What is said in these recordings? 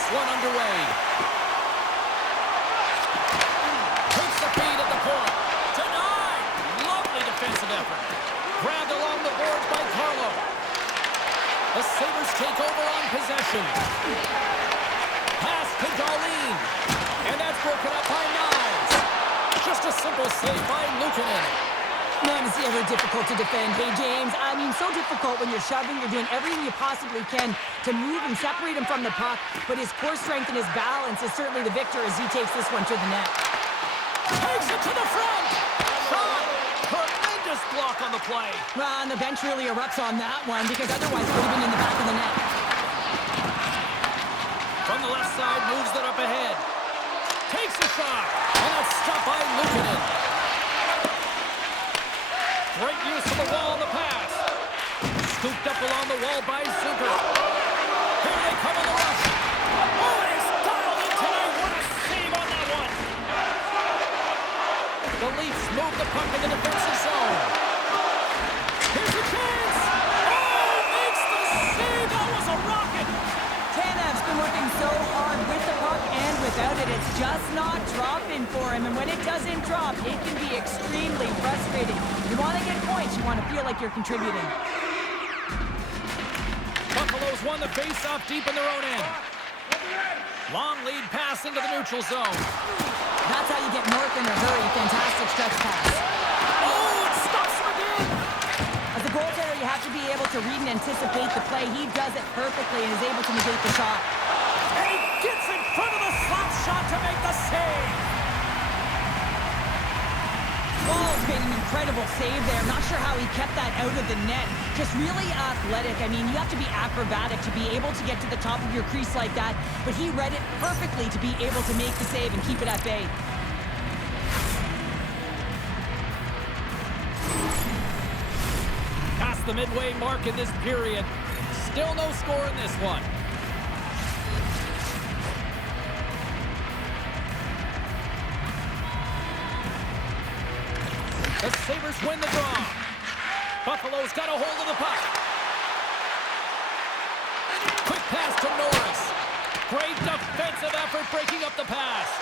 this one underway. Takes the feed at the point. Denied. Lovely defensive effort. Grabbed along the boards by Carlo. The Sabres take over on possession. Pass to Darlene. And that's broken up by Niles. Just a simple save by Luukkonen. Man, is he ever difficult to defend. Hey, James, I mean, so difficult when you're shoving. You're doing everything you possibly can to move and separate him from the puck. But his core strength and his balance is certainly the victor as he takes this one to the net. Takes it to the front. Shot. Tremendous block on the play. Well, and the bench really erupts on that one because otherwise it would have been in the back of the net. From the left side, moves it up ahead. Takes a shot. And it's stopped by Luukkonen. Great use of the wall on the pass. Scooped up along the wall by Zucker. Here they come on the rush. Oh, he's dialed in tonight. What a save on that one. The Leafs move the puck in the defensive zone. Here's a chance. Oh, makes the save. That was a rocket. Tanev's been working so hard with the puck and without it. It's just not dropping for him. And when it doesn't drop, it can be extremely frustrating. You want to get points. You want to feel like you're contributing. Buffalo's won the face-off deep in their own end. Long lead pass into the neutral zone. That's how you get north in a hurry. Fantastic stretch pass. Oh, it stops him again. As a goaltender, you have to be able to read and anticipate the play. He does it perfectly and is able to negate the shot. And he gets in front of the slap shot to make the save. Wall's made an incredible save there. Not sure how he kept that out of the net. Just really athletic. I mean, you have to be acrobatic to be able to get to the top of your crease like that. But he read it perfectly to be able to make the save and keep it at bay. Past the midway mark in this period. Still no score in this one. The Sabres win the draw. Buffalo's got a hold of the puck. Quick pass to Norris. Great defensive effort breaking up the pass.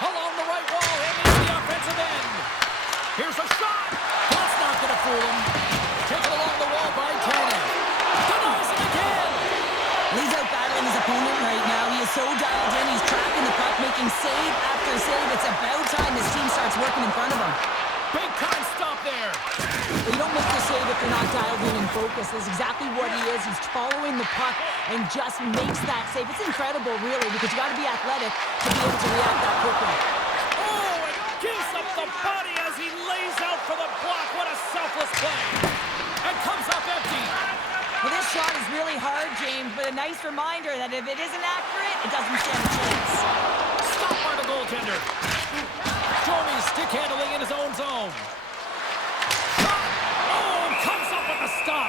Along the right wall and into the offensive end. Here's a shot. That's not going to fool him. Taken along the wall by Tanev. Denies it again. He's out battling his opponent right now. He is so dialed in. He's tracking the puck, making save after save. It's about time his team starts working in front of him. Big time stop there. Well, you don't make the save if you're not dialed in and focused. That's exactly what he is. He's following the puck and just makes that save. It's incredible, really, because you got to be athletic to be able to react that quickly. Oh, and gives up the body as he lays out for the block. What a selfless play. And comes up empty. Well, this shot is really hard, James, but a nice reminder that if it isn't accurate, it doesn't stand a chance. Stopped by the goaltender. Stormy stick handling in his own zone. Shot. Oh, and comes up with the stop.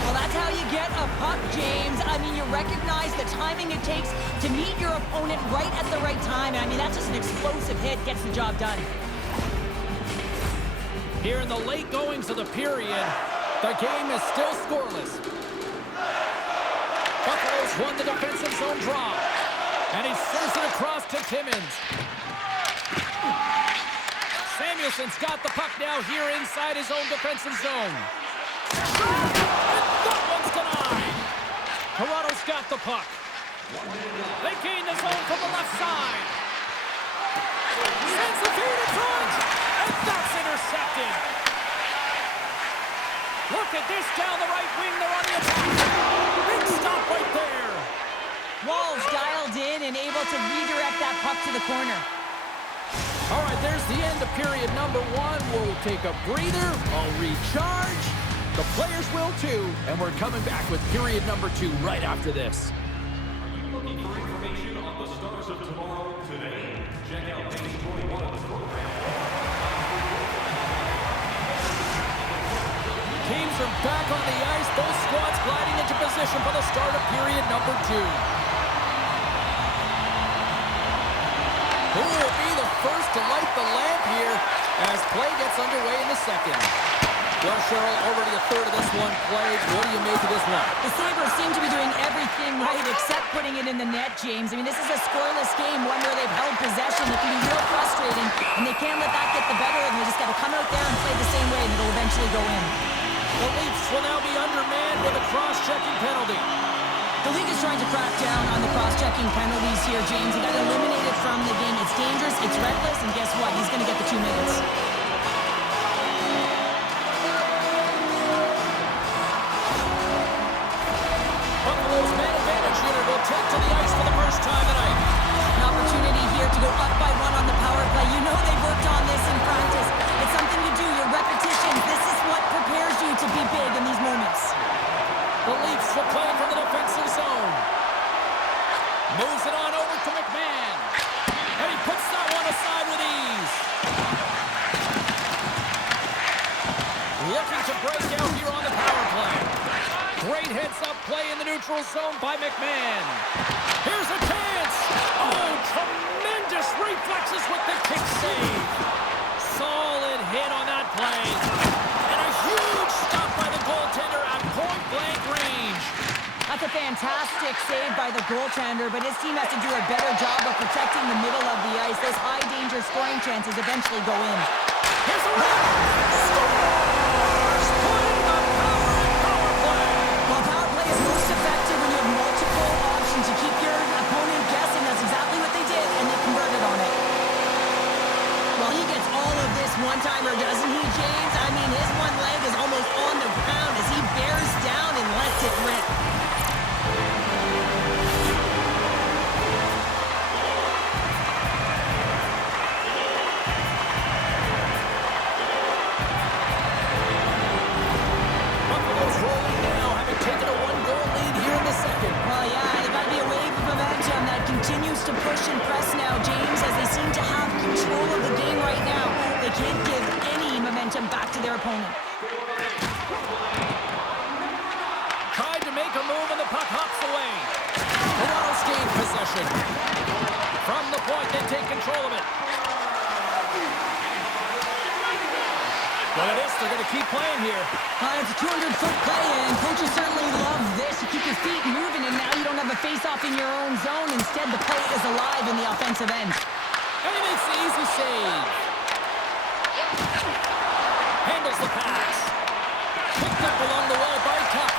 Well, that's how you get a puck, James. I mean, you recognize the timing it takes to meet your opponent right at the right time. I mean, that's just an explosive hit, gets the job done. Here in the late goings of the period, the game is still scoreless. Buffalo's won the defensive zone draw. And he serves it across to Timmins. Samuelson's got the puck now here inside his own defensive zone. And that one's denied. Toronto's got the puck. They gain the zone from the left side. Sends the feed in front. And that's intercepted. Look at this down the right wing. They're on the attack. Big stop right there. Wall's dialed in and able to redirect that puck to the corner. All right, there's the end of period number one. We'll take a breather. I'll recharge. The players will too. And we're coming back with period number two right after this. Are you looking for information on the stars of tomorrow today? Check out page 21 of the program. Teams are back on the ice. Both squads gliding into position for the start of period number two. Who will be the first to light the lamp here as play gets underway in the second? Well, Cheryl, already a third of this one played. What do you make of this one? The Sabres seem to be doing everything right except putting it in the net, James. I mean, this is a scoreless game, one where they've held possession. It can be real frustrating, and they can't let that get the better of them. They just got to come out there and play the same way, and it'll eventually go in. The Leafs will now be undermanned with a cross-checking penalty. The league is trying to crack down on the cross-checking penalties here, James. He got eliminated from the game. It's dangerous, it's reckless, and guess what? He's going to get the 2 minutes. Buffalo's man advantage unit will take to the ice for the first time tonight. An opportunity here to go up by 1 on the power play. You know they've worked on this in practice. It's something you do, your repetitions. This is what prepares you to be big in these moments. The Leafs will play from the defensive zone. Moves it on over to McMahon. And he puts that one aside with ease. Looking to break out here on the power play. Great heads-up play in the neutral zone by McMahon. Here's a chance. Oh, tremendous reflexes with the kick save. Solid hit on that play. And a huge stop by the goaltender at point-blank range. That's a fantastic save by the goaltender, but his team has to do a better job of protecting the middle of the ice. Those high-danger scoring chances eventually go in. Here's a run. Scores! Putting the power in power play. Well, power play is most effective when you have multiple options to keep your opponent guessing. That's exactly what they did, and they converted on it. Well, he gets all of this one-timer, doesn't he, James? I mean, his one leg is almost on the ground as he bears down and lets it rip. Buffalo's rolling now, having taken a one-goal lead here in the second. Well, yeah, they've got to be a wave of momentum that continues to push and press now, James, as they seem to have control of the game right now. They can't give any momentum back to their opponent. Tried to make a move and the puck hops away. Toronto's gained possession. From the point, they take control of it. Look at this, they're going to keep playing here. It's a 200-foot play, and coaches certainly love this. You keep your feet moving, and now you don't have a face-off in your own zone. Instead, the play is alive in the offensive end. And he makes the easy save. Handles the pass. Picked up along the wall by Tuck.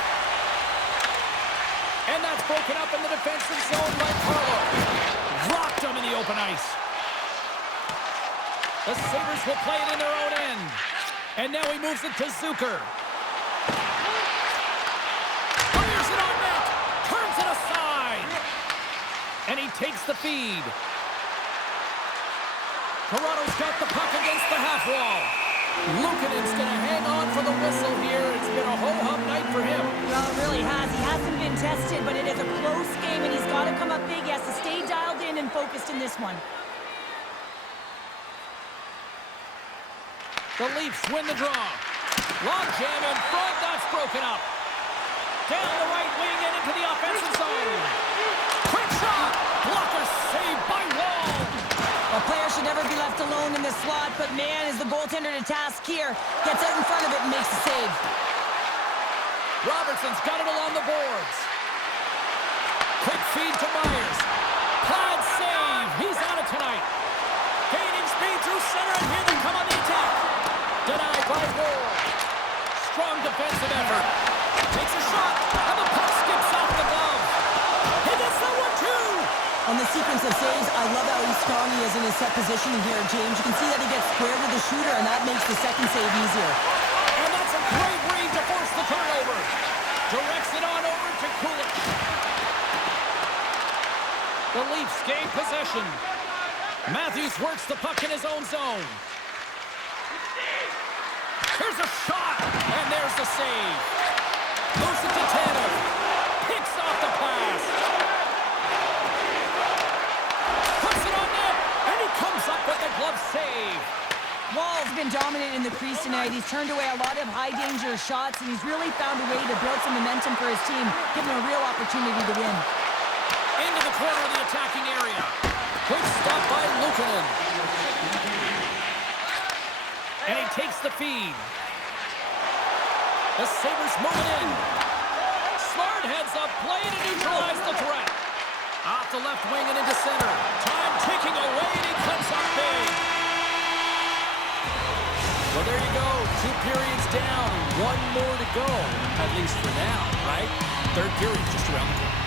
And that's broken up in the defensive zone by Carlo. Rocked him in the open ice. The Sabres will play it in their own end. And now he moves it to Zucker. Fires it on net. Turns it aside. And he takes the feed. Toronto's got the puck against the half wall. Luukkonen's going to hang on for the whistle here. It's been a ho-hum night for him. Well, it really has. He hasn't been tested, but it is a close game, and he's got to come up big. He has to stay dialed in and focused in this one. The Leafs win the draw. Long jam in front. That's broken up. Down the right wing and into the offensive zone. Quick shot. Blocker saved by Wall. A player should never be left alone in this slot, but man, is the goaltender to task here. Gets out in front of it and makes the save. Robertson's got it along the boards. Quick feed to Myers. Pad save. He's on it tonight. Gaining speed through center, and here they come on the attack. Denied by Ward. Strong defensive effort. Takes a shot, and the puck skips off the glove. He gets that one, too. On the sequence of saves, I love how strong he is in his set positioning here, James. You can see that he gets square to the shooter, and that makes the second save easier. And that's a great read to force the turnover. Directs it on over to Kulich. The Leafs gain possession. Matthews works the puck in his own zone. Here's a shot, and there's the save. Moves it to Tanev. Picks off the pass. Puts it on net, and he comes up with a glove save. Wall's been dominant in the crease tonight. He's turned away a lot of high-danger shots, and he's really found a way to build some momentum for his team, giving him a real opportunity to win. Into the corner of the attacking area. Quick stop by Luukkonen. And he takes the feed. The Sabres moving in. Smart heads up play to neutralize the threat. Off the left wing and into center. Time ticking away, and he comes up big. Well, there you go. 2 periods down. 1 more to go, at least for now, right? Third period just around the corner.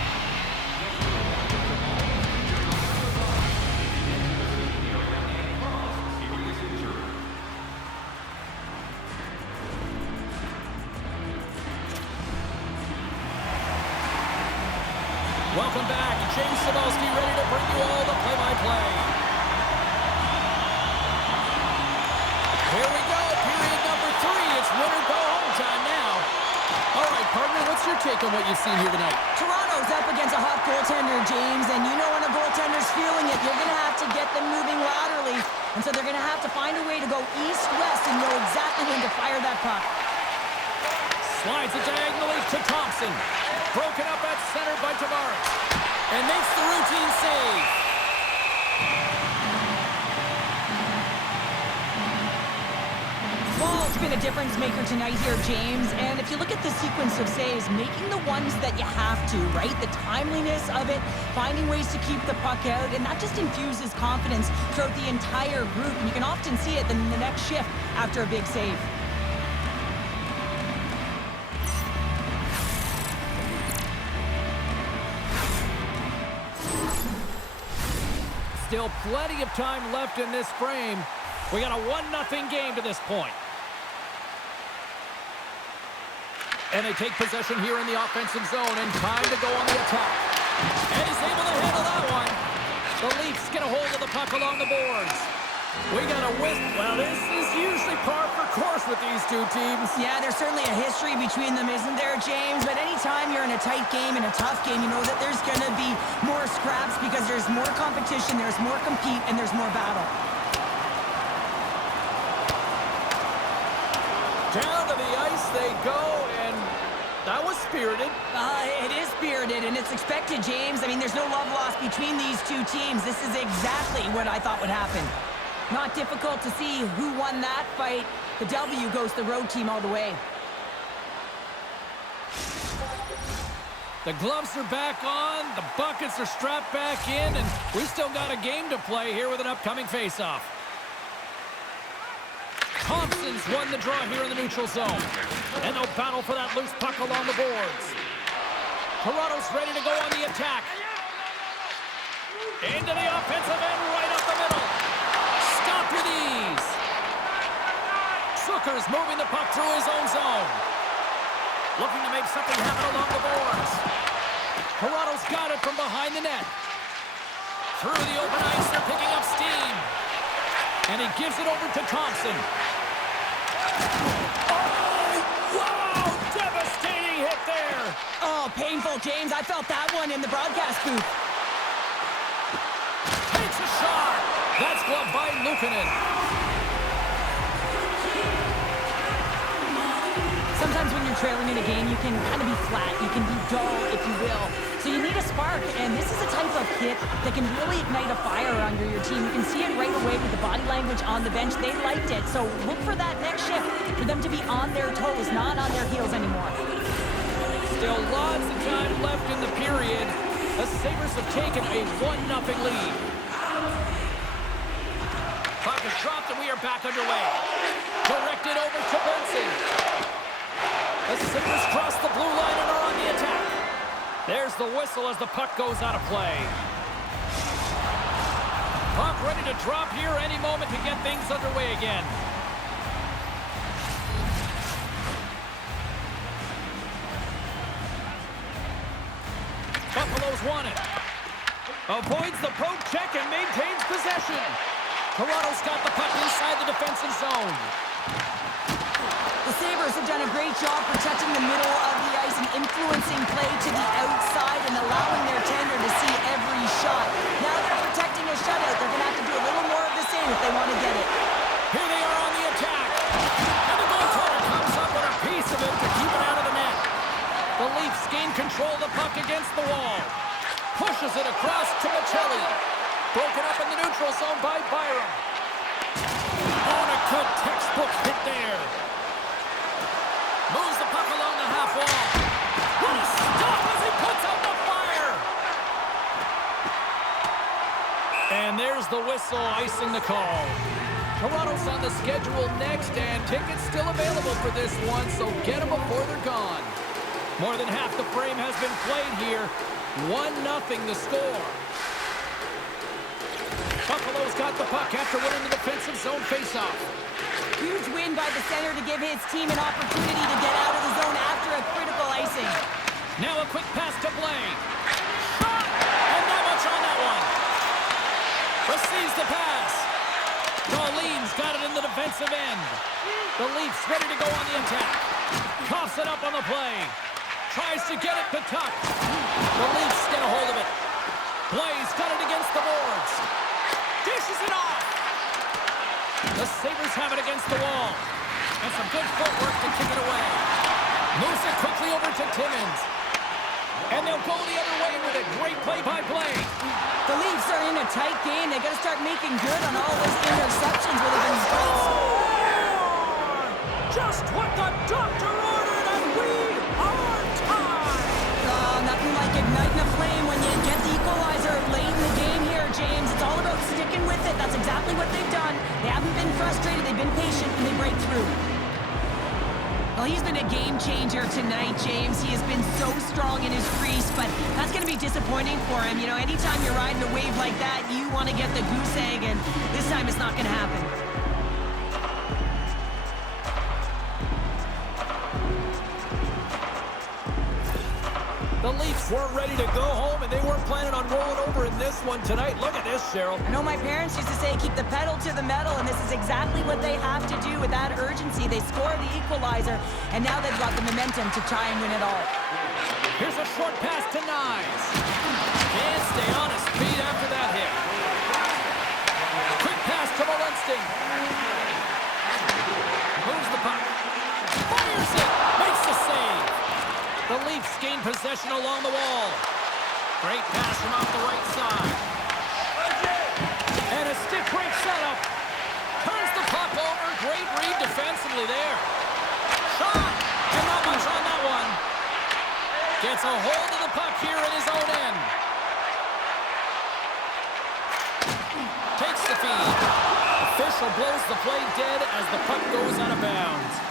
Welcome back. James Cybulski ready to bring you all the play-by-play. Here we go. Period number 3. It's win or go home time now. All right, partner, what's your take on what you've seen here tonight? Toronto's up against a hot goaltender, James, and you know when a goaltender's feeling it, you're going to have to get them moving laterally. And so they're going to have to find a way to go east-west and know exactly when to fire that puck. Slides it diagonally to Thompson. Broken up at center by Tavares. And makes the routine save. Well, it's been a difference maker tonight here, James. And if you look at the sequence of saves, making the ones that you have to, right? The timeliness of it, finding ways to keep the puck out, and that just infuses confidence throughout the entire group. And you can often see it in the next shift after a big save. Still plenty of time left in this frame. We got a 1-0 game to this point. And they take possession here in the offensive zone, and time to go on the attack. And he's able to handle that one. The Leafs get a hold of the puck along the boards. We got a whistle. Well, this is usually par for course with these two teams. Yeah, there's certainly a history between them, isn't there, James? But anytime you're in a tight game and a tough game, you know that there's going to be more scraps because there's more competition, there's more compete, and there's more battle. Down to the ice they go, and that was spirited. It is spirited, and it's expected, James. I mean, there's no love lost between these two teams. This is exactly what I thought would happen. Not difficult to see who won that fight. The W goes the road team all the way. The gloves are back on, the buckets are strapped back in, and we still got a game to play here with an upcoming faceoff. Thompson's won the draw here in the neutral zone. And they'll battle for that loose puck along the boards. Toronto's ready to go on the attack. Into the offensive end, right up the middle. Stop with ease. Zucker's moving the puck through his own zone. Looking to make something happen along the boards. Toronto's got it from behind the net. Through the open ice, they're picking up steam. And he gives it over to Thompson. Oh, wow! Devastating hit there. Oh, painful, James. I felt that one in the broadcast booth. Takes a shot. That's gloved by Luukkonen. Sometimes when you're trailing in a game, you can kind of be flat. You can be dull, if you will. So you need a spark, and this is a type of hit that can really ignite a fire under your team. You can see it right away with the body language on the bench. They liked it. So look for that next shift, for them to be on their toes, not on their heels anymore. Still lots of time left in the period. The Sabres have taken a 1-0 lead. Puck is dropped, and we are back underway. Directed over to Benson. The Sabres cross the blue line and are on the attack. There's the whistle as the puck goes out of play. Puck ready to drop here any moment to get things underway again. Buffalo's won it. Avoids the poke check and maintains possession. Toronto's got the puck inside the defensive zone. The Sabres have done a great job protecting the middle of the ice and influencing play to the outside and allowing their tender to see every shot. Now they're protecting a shutout. They're going to have to do a little more of the same if they want to get it. Here they are on the attack. And the goaltender comes up with a piece of it to keep it out of the net. The Leafs gain control of the puck against the wall. Pushes it across to Chel. Broken up in the neutral zone by Byram. On a good textbook hit there. Moves the puck along the half wall. What a stop as he puts out the fire! And there's the whistle, icing the call. Toronto's on the schedule next, and tickets still available for this one, so get them before they're gone. More than half the frame has been played here. 1-0 the score. Buffalo's got the puck after winning the defensive zone faceoff. Huge win by the center to give his team an opportunity to get out of the zone after a critical icing. Now a quick pass to Blake. Shot! And not much on that one. Receives the pass. Goalies got it in the defensive end. The Leafs ready to go on the attack. Coughs it up on the play. Tries to get it to Tuck. The Leafs get a hold of it. Blaze got it against the boards. Dishes it off. The Sabres have it against the wall. And some good footwork to kick it away. Moves it quickly over to Timmins. And they'll go the other way with it. Great play by Blaze. The Leafs are in a tight game. They got to start making good on all those interceptions where they've been great. Just what the doctor ordered, and we are tied. Nothing like igniting a flame when you get the equalizer late in the game here, James. It's all about sticking with it. That's exactly what they've done. They haven't been frustrated. They've been patient, and they break through. Well, he's been a game changer tonight, James. He has been so strong in his crease, but that's going to be disappointing for him. You know, anytime you're riding a wave like that, you want to get the goose egg, and this time it's not going to happen. The Leafs weren't ready to go home, and they weren't planning on rolling over in this one tonight. Look at this, Cheryl. I know my parents used to say, keep the pedal to the metal, and this is exactly what they have to do with that urgency. They score the equalizer, and now they've got the momentum to try and win it all. Here's a short pass to Nyes. Can't stay on his feet after that hit. Quick pass to Walensky. Moves the puck. Fires it. Makes the save. The Leafs gain possession along the wall. Great pass from off the right side. And a stick break setup. Turns the puck over. Great read defensively there. Shot. And not much on that one. Gets a hold of the puck here in his own end. Takes the feed. Official blows the play dead as the puck goes out of bounds.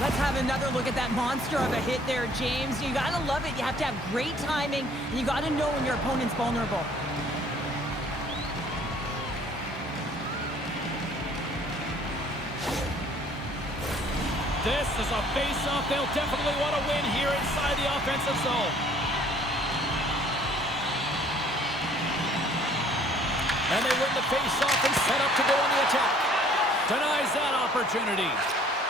Let's have another look at that monster of a hit there, James. You got to love it. You have to have great timing, and you got to know when your opponent's vulnerable. This is a face-off they'll definitely want to win here inside the offensive zone. And they win the face-off and set up to go on the attack. Denies that opportunity.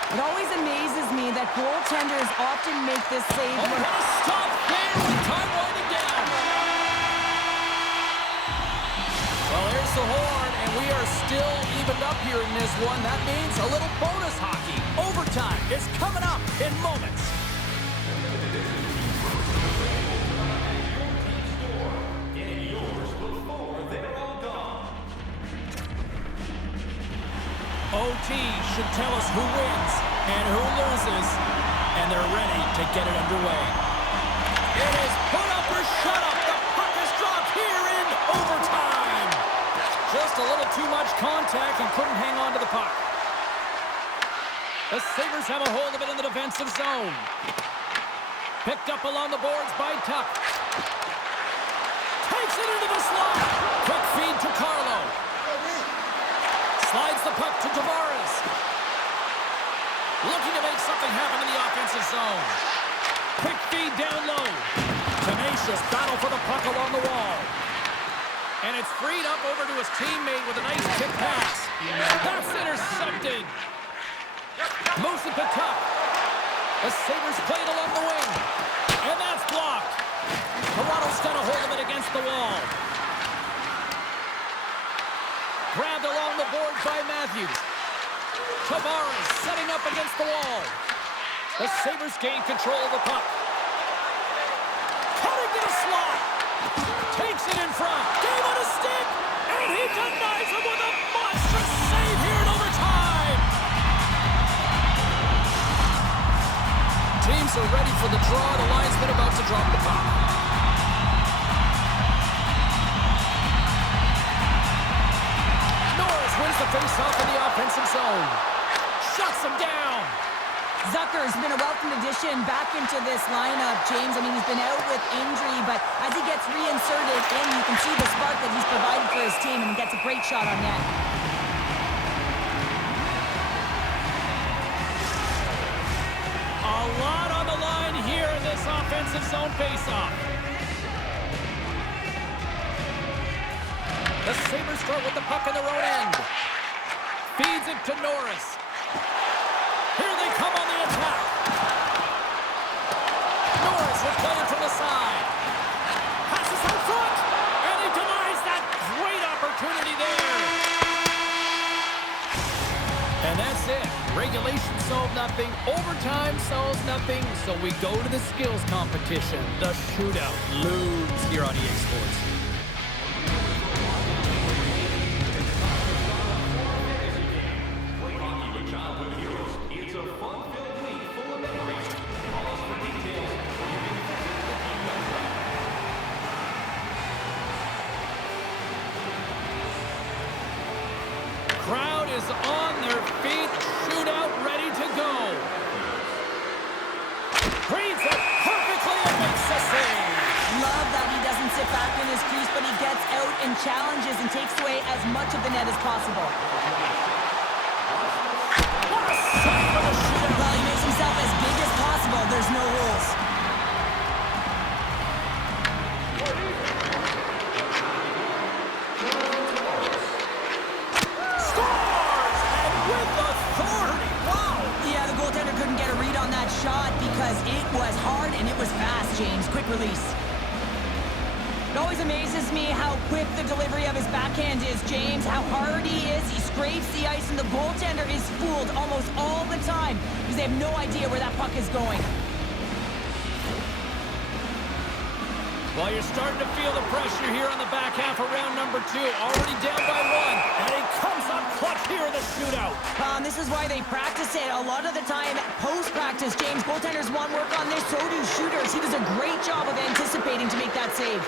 It always amazes me that goaltenders often make this save. Oh, what a stop there with time winding down. Well, there's the horn, and we are still evened up here in this one. That means a little bonus hockey. Overtime is coming up in moments. OT should tell us who wins and who loses, and they're ready to get it underway. It is put up or shut up. The puck is dropped here in overtime. Just a little too much contact and couldn't hang on to the puck. The Sabres have a hold of it in the defensive zone. Picked up along the boards by Tuck. Takes it into the slot. Quick feed to Carlo. Slides the puck to Tavares. Looking to make something happen in the offensive zone. Quick feed down low. Tenacious battle for the puck along the wall. And it's freed up over to his teammate with a nice kick pass. That's intercepted. Moves it to Tuck. The Sabres played along the wing. And that's blocked. Toronto's got a hold of it against the wall. Grabbed along the board by Matthews. Tavares setting up against the wall. The Sabres gain control of the puck. Cutting to the slot. Takes it in front. Gave on a stick. And he denies him with a monstrous save here in overtime. teams are ready for the draw. The linesman about to drop the puck. Norris wins the face-off in the offensive zone. Shuts him down. Zucker's been a welcome addition back into this lineup, James. I mean, he's been out with injury, but as he gets reinserted in, you can see the spark that he's provided for his team and gets a great shot on net. A lot on the line here in this offensive zone face-off. The Sabres start with the puck in their own end. Feeds it to Norris. Here they come on the attack. Norris will play it from the side. Passes out front. And he denies that great opportunity there. And that's it. Regulation solved nothing. Overtime solves nothing. So we go to the skills competition. The shootout looms here on EA Sports. Crowd is on their feet. Shootout ready to go. Reads it perfectly and makes the save. Love that he doesn't sit back in his crease, but he gets out and challenges and takes away as much of the net as possible. What a save of the shootout. Well, he makes himself as big as possible. There's no rules. Scores! And with authority. Wow. Yeah, the goaltender couldn't get a read on that shot because it was hard and it was fast, James. Quick release. It always amazes me how quick the delivery of his backhand is, James. How hard he is. He scrapes the ice, and the goaltender is fooled almost all the time because they have no idea where that puck is going. Well, you're starting to feel the pressure here on the back half of round number 2. Already down by 1. And he comes up clutch here in the shootout. This is why they practice it. A lot of the time, post-practice, James, goaltenders want work on this. So do shooters. He does a great job of anticipating to make that save.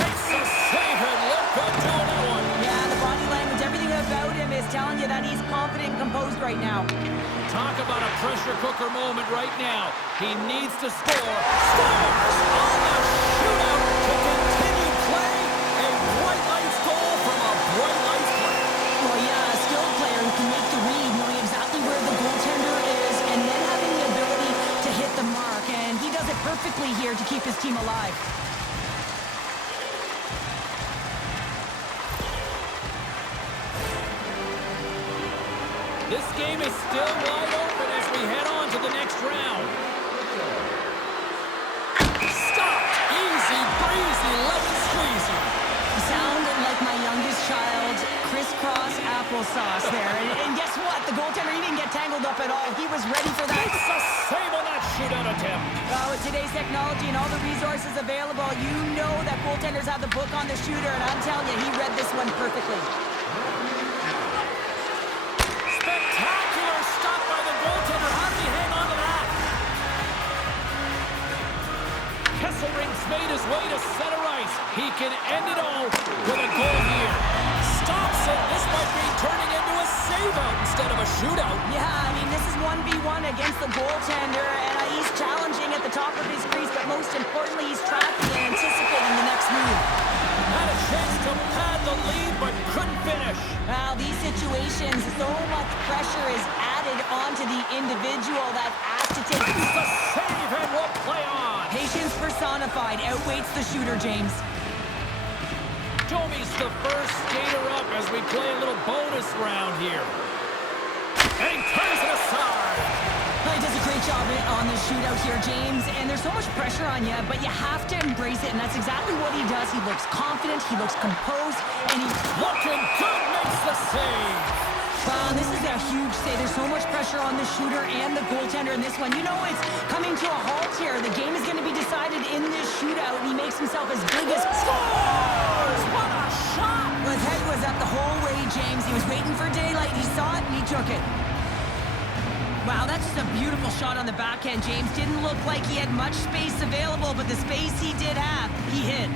Makes the save and look good doing that one. Yeah, the body language, everything about him is telling you that he's confident and composed right now. Talk about a pressure cooker moment right now. He needs to score. Scores on the shootout to continue play. A bright lights goal from a bright lights player. Well, yeah, a skilled player who can make the read, knowing exactly where the goaltender is, and then having the ability to hit the mark. And he does it perfectly here to keep his team alive. This game is still wide open as we head on to the next round. Stopped. Easy breezy, lemon squeezy. You sound like my youngest child, crisscross applesauce there. And guess what? The goaltender, he didn't get tangled up at all. He was ready for that. Makes a save on that shootout attempt. With today's technology and all the resources available, you know that goaltenders have the book on the shooter, and I'm telling you, he read this one perfectly. Spectacular stop by the goaltender. How did he hang on to that? Kesselring's made his way to center ice. He can end it all with a goal here. Stops it. This might be turning into a save-out instead of a shootout. Yeah, I mean, this is 1v1 against the goaltender, and he's challenging at the top of his crease, but most importantly, he's tracking and anticipating the next move. Had a chance to pad the lead, but couldn't finish. Well, these situations, so much pressure is added onto the individual that has to take The save and will play on. patience personified, outweighs the shooter, James. Domi's the first skater up as we play a little bonus round here. And he turns it aside. He does a great job on this shootout here, James, and there's so much pressure on you, but you have to embrace it, and that's exactly what he does. He looks confident, he looks composed, and he's Looking good, makes the save. Wow, this is a huge save. There's so much pressure on the shooter and the goaltender in this one. You know it's coming to a halt here. The game is going to be decided in this shootout, and he makes himself as big as... Scores! What a shot! Well, his head was up the whole way, James. He was waiting for daylight. He saw it, and he took it. Wow, that's just a beautiful shot on the backhand, James. Didn't look like he had much space available, but the space he did have, he hit.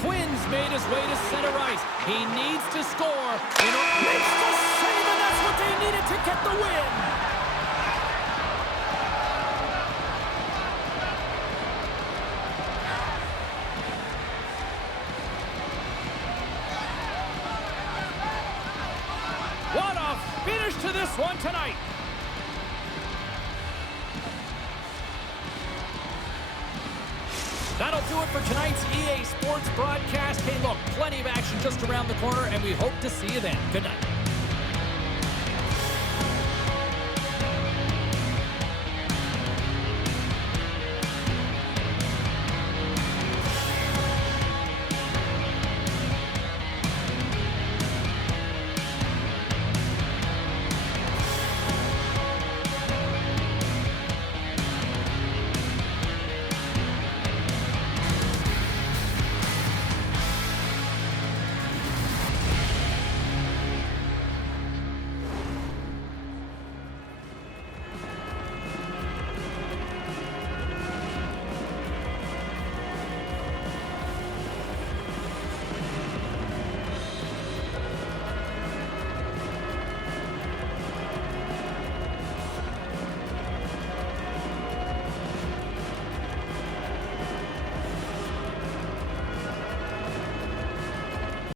Quinn's made his way to center ice. He needs to score. Makes the save, and that's what they needed to get the win. What a finish to this one tonight. That'll do it for tonight's EA Sports broadcast. Hey, look, plenty of action just around the corner, and we hope to see you then. Good night.